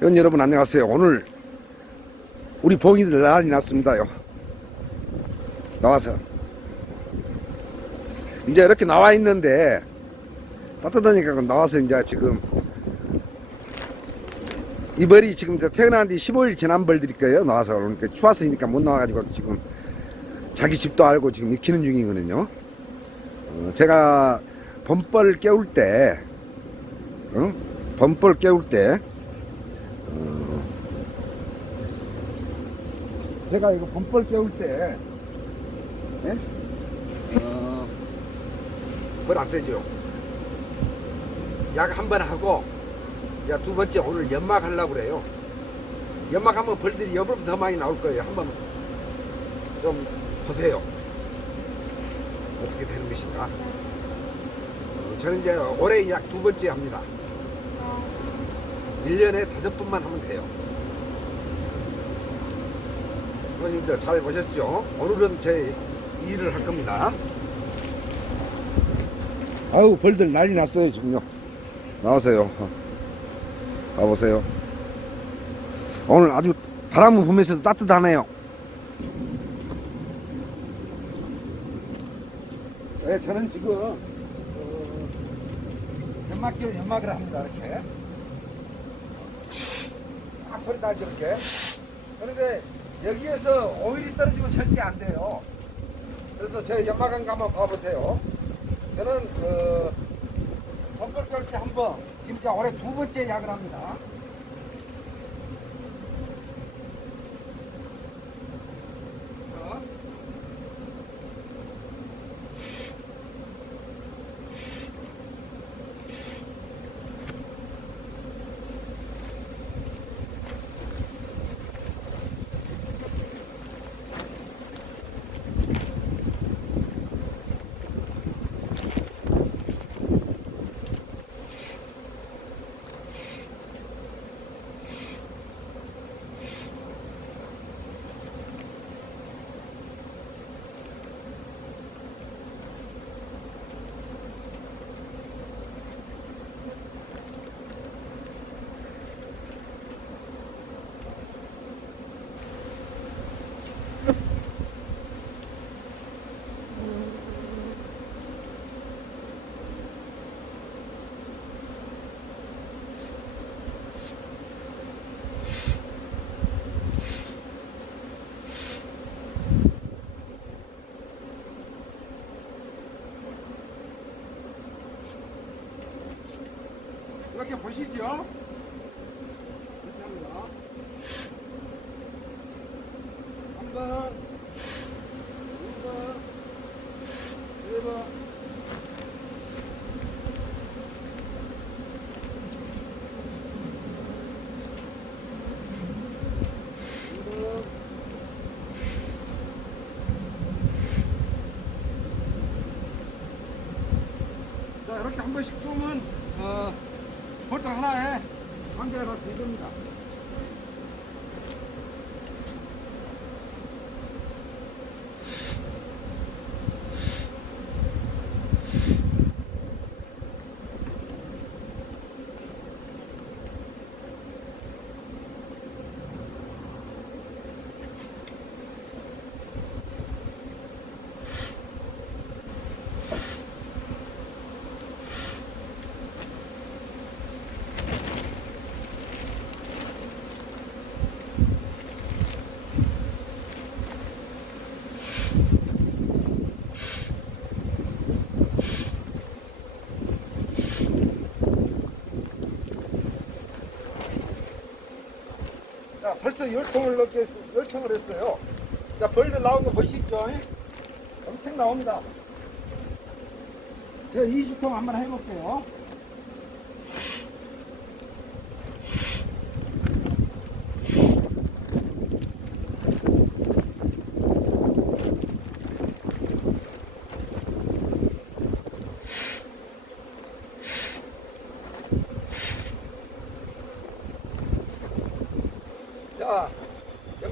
회원 여러분 안녕하세요. 오늘 우리 봉이들 난리 났습니다요. 나와서 이제 이렇게 나와 있는데 따뜻하니까 나와서 이제 지금 이 벌이 지금 태어난 지 15일 지난 벌들일 거예요. 나와서 그러니까 추웠으니까 못 나와가지고 지금 자기 집도 알고 지금 익히는 중이거든요. 어, 제가 범벌 깨울 때, 어? 범벌 깨울 때, 어, 제가 이거 범벌 깨울 때, 예? 어, 뭘안 쓰죠? 약 한 번 하고, 야, 두 번째 오늘 연막 하려고 그래요. 연막 하면 벌들이 여보로 더 많이 나올 거예요. 한번 좀 보세요. 어떻게 되는 것인가. 어, 저는 이제 올해 약 두 번째 합니다. 1년에 다섯 번만 하면 돼요. 어머님들 잘 보셨죠? 오늘은 제 일을 할 겁니다. 아우 벌들 난리 났어요 지금요. 나오세요. 가보세요. 오늘 아주 바람을 부면서도 따뜻하네요. 네, 저는 지금 어, 연막기로 연막을 합니다. 이렇게 딱 소리 나죠 이렇게. 그런데 여기에서 오일이 떨어지면 절대 안 돼요. 그래서 제 연막한 거 한번 봐보세요. 저는 그 덤벌 깰때 한 번, 지금 올해 두 번째 약을 합니다. 자. 이렇게 보시죠. 이렇게 합니다. 한 번, 두 번, 세 번. 두 번. 자, 이렇게 한 번씩 쏘면, 어, 볼트 하나에 한 개가 다 되겁니다. 자, 벌써 열 통을 넣게 했, 열통을 했어요. 자, 벌들 나온 거 보시죠? 엄청 나옵니다. 제가 20통 한번 해볼게요.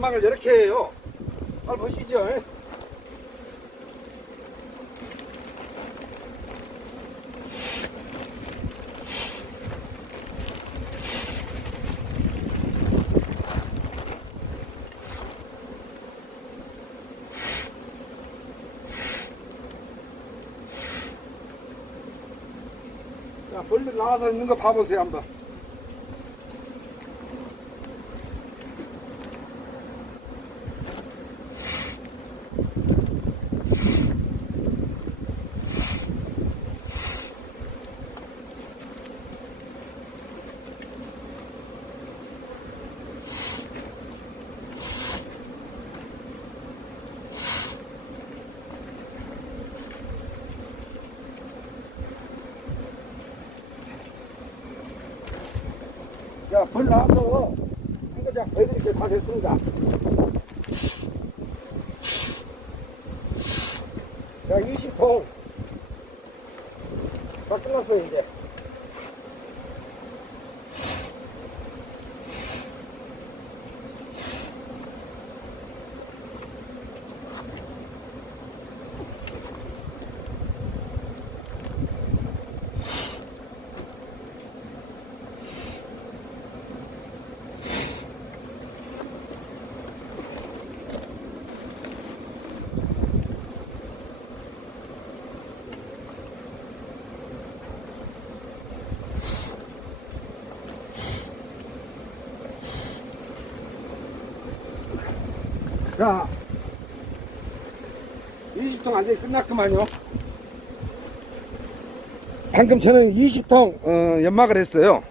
전망을 이렇게 해요. 잘 보시죠. 자, 멀리 나와서 있는 거 봐보세요, 한번. 벌 나와서 한 벌들이 이제 다 됐습니다. 자, 20통. 다 끝났어요, 이제. 자, 20통 완전히 끝났구만요. 방금 저는 20통 어, 연막을 했어요.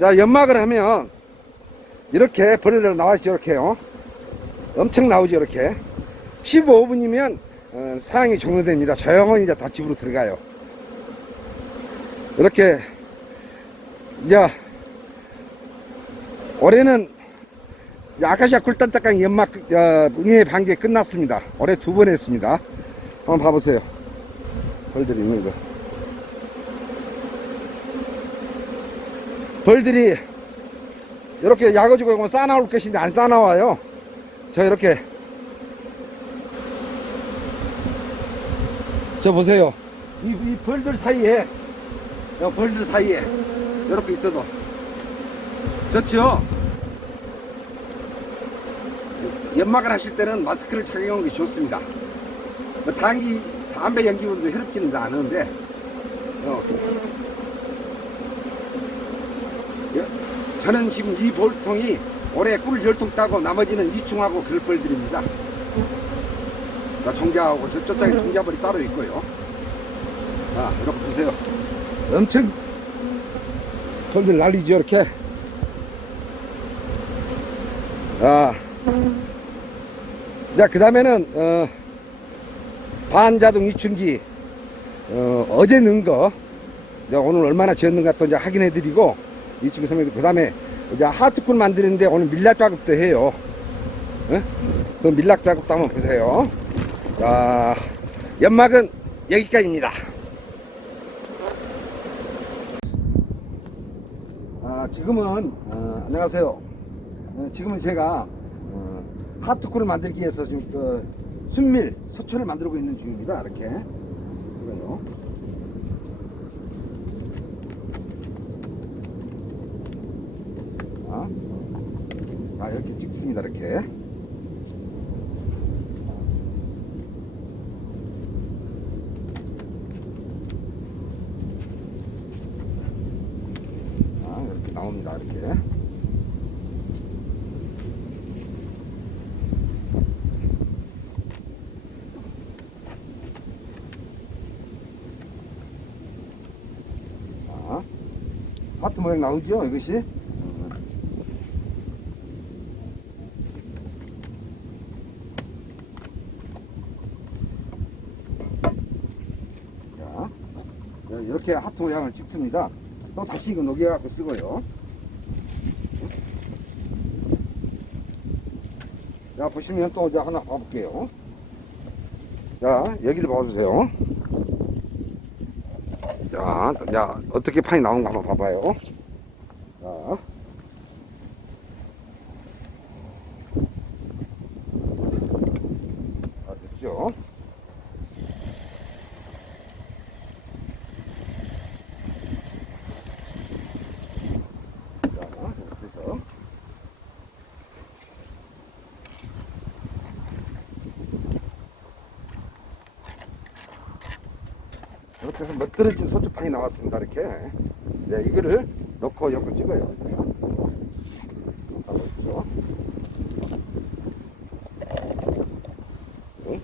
자, 연막을 하면 이렇게 벌레로 나와서 이렇게요. 엄청 나오죠, 이렇게. 15분이면 어, 사랑이 종료됩니다. 조용히 이제 다 집으로 들어가요. 이렇게 이제 올해는 이 아카시아 꿀단딱강 연막 어, 응애 반개 끝났습니다. 올해 두 번 했습니다. 한번 봐보세요. 벌들이 있는 거. 벌들이 이렇게 야거지고 보면 싸나올 것인데 안 싸나와요. 저 이렇게 저 보세요. 이, 이 벌들 사이에 이 벌들 사이에 이렇게 있어도 좋죠. 연막을 하실 때는 마스크를 착용하는 게 좋습니다. 뭐 단기, 담배 연기로도 해롭지는 않은데, 어. 예, 저는 지금 이 볼통이 올해 꿀 열통 따고 나머지는 이충하고 그럴 벌들입니다. 자, 종자하고 저, 저쪽에 종자벌이 따로 있고요. 자, 이렇게 보세요. 엄청 벌들 난리죠, 이렇게. 아. 자, 그 다음에는, 어, 반자동 이충기, 어, 어제 넣은 거, 오늘 얼마나 지었는가 또 이제 확인해 드리고, 이충기 설명, 그 다음에 이제 하트꾼 만드는데 오늘 밀락 작업도 해요. 어? 그 밀락 작업도 한번 보세요. 자, 연막은 여기까지입니다. 아, 지금은, 어, 안녕하세요. 어, 지금은 제가, 어, 하트쿨을 만들기 위해서 지금 그 순밀 소초를 만들고 있는 중입니다. 이렇게 이거요. 자, 자 이렇게 찍습니다. 이렇게. 자, 이렇게 나옵니다. 이렇게. 자, 하트 모양 나오죠? 이것이? 자, 이렇게 하트 모양을 찍습니다. 또 다시 이거 녹여 갖고 쓰고요. 자, 보시면 또 이제 하나 봐볼게요. 자, 여기를 봐주세요. 자, 자, 어떻게 판이 나오는가 한번 봐봐요. 자. 자, 됐죠? 자, 이렇게 해서. 이렇게 해서 멋들어진 소주판이 나왔습니다. 이렇게. 네, 이거를 넣고 옆을 찍어요. 보십시오. 네.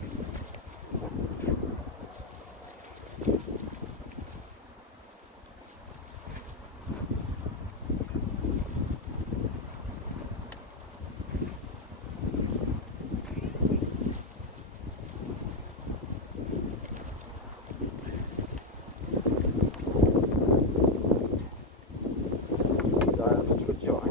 자, 이렇게 찍었죠.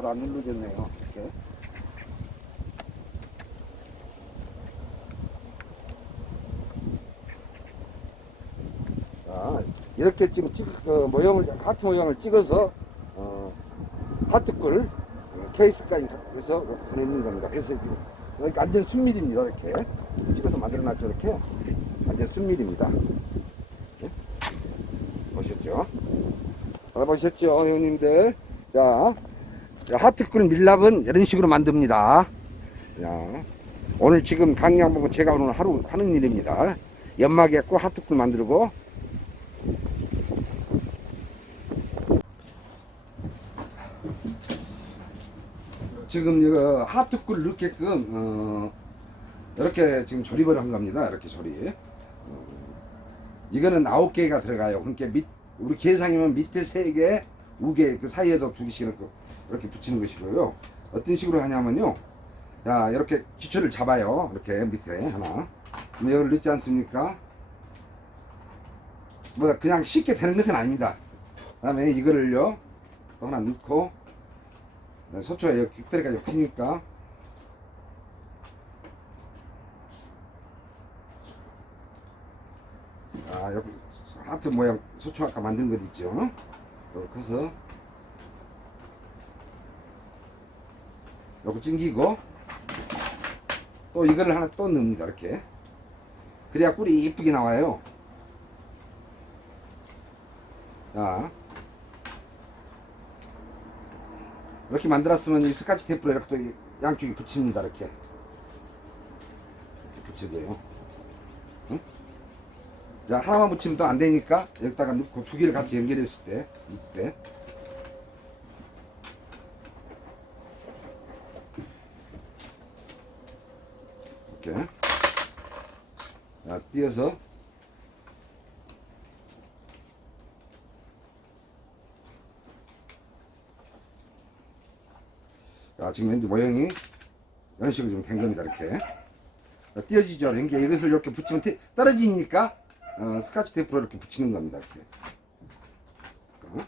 잘 안 눌러졌네요. 이렇게. 자, 이렇게 지금 찍, 그 모형을, 하트 모형을 찍어서, 어, 하트꿀 어, 케이스까지 해서 보내는 겁니다. 그래서 여기 완전 순밀입니다. 이렇게. 찍어서 만들어놨죠. 이렇게. 완전 순밀입니다. 예? 보셨죠? 알아보셨죠, 형님들? 자, 자, 하트꿀 밀랍은 이런 식으로 만듭니다. 자, 오늘 지금 강의한 부분 제가 오늘 하루 하는 일입니다. 연막 했고 하트꿀 만들고 지금 이거 하트꿀 넣게끔 어, 이렇게 지금 조립을 한 겁니다. 이렇게 조립. 어, 이거는 아홉 개가 들어가요. 그러니까 밑 우리 계상이면 밑에 세 개, 우개 그 사이에도 두 개씩 이렇게, 이렇게 붙이는 것이고요. 어떤 식으로 하냐면요. 자 이렇게 기초를 잡아요. 이렇게 밑에 하나. 이걸 넣지 않습니까? 뭐 그냥 쉽게 되는 것은 아닙니다. 그 다음에 이거를요 또 하나 넣고 소초가 여기 깃다리까지 피니까 아 여기 하트 모양 소초 아까 만든 것 있죠 해서 요거 찡기고 또 이거를 하나 또 넣습니다 이렇게. 그래야 꿀이 이쁘게 나와요. 자. 이렇게 만들었으면 이 스카치 테이프로 이렇게 또 양쪽에 붙입니다 이렇게. 이렇게 붙여줘요. 응? 자 하나만 붙이면 또 안 되니까 여기다가 넣고 두 개를 같이 연결했을 때 이때 이렇게 자 띄어서 자, 지금 현재 모형이 이런 식으로 좀된 겁니다. 이렇게. 자, 띄어지죠. 이게 이것을 이렇게 붙이면 티- 떨어지니까 어, 스카치 테이프로 이렇게 붙이는 겁니다. 이렇게. 어?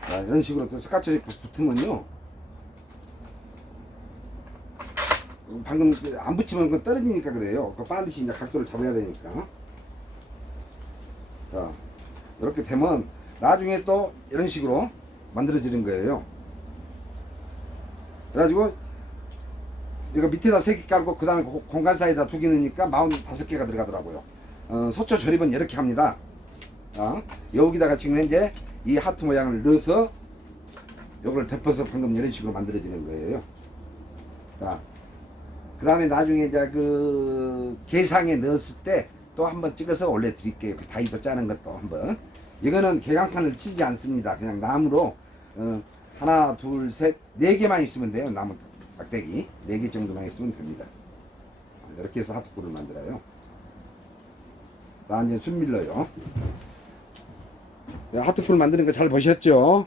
자, 이런 식으로 또 스카치 테이프 붙으면요. 방금 그안 붙이면 그 떨어지니까 그래요. 그 반드시 이제 각도를 잡아야 되니까. 자, 이렇게 되면 나중에 또 이런 식으로 만들어지는 거예요. 그래가지고 이거 밑에다 세개 깔고 그 다음에 공간 사이에다 두개 넣으니까 마운드 다섯 개가 들어가더라고요. 어, 소초 조립은 이렇게 합니다. 자, 여기다가 지금 현재 이 하트 모양을 넣어서 요걸 덮어서 방금 이런 식으로 만들어지는 거예요. 자, 그 다음에 나중에 이제 그 게상에 넣었을 때 또 한번 찍어서 올려드릴게요. 그 다이도 짜는 것도 한번. 이거는 개강판을 치지 않습니다. 그냥 나무로 어, 하나, 둘, 셋, 네 개만 있으면 돼요. 나무 막대기 네 개 정도만 있으면 됩니다. 이렇게 해서 하트꿀을 만들어요. 완전 순밀러요. 하트풀 만드는 거 잘 보셨죠?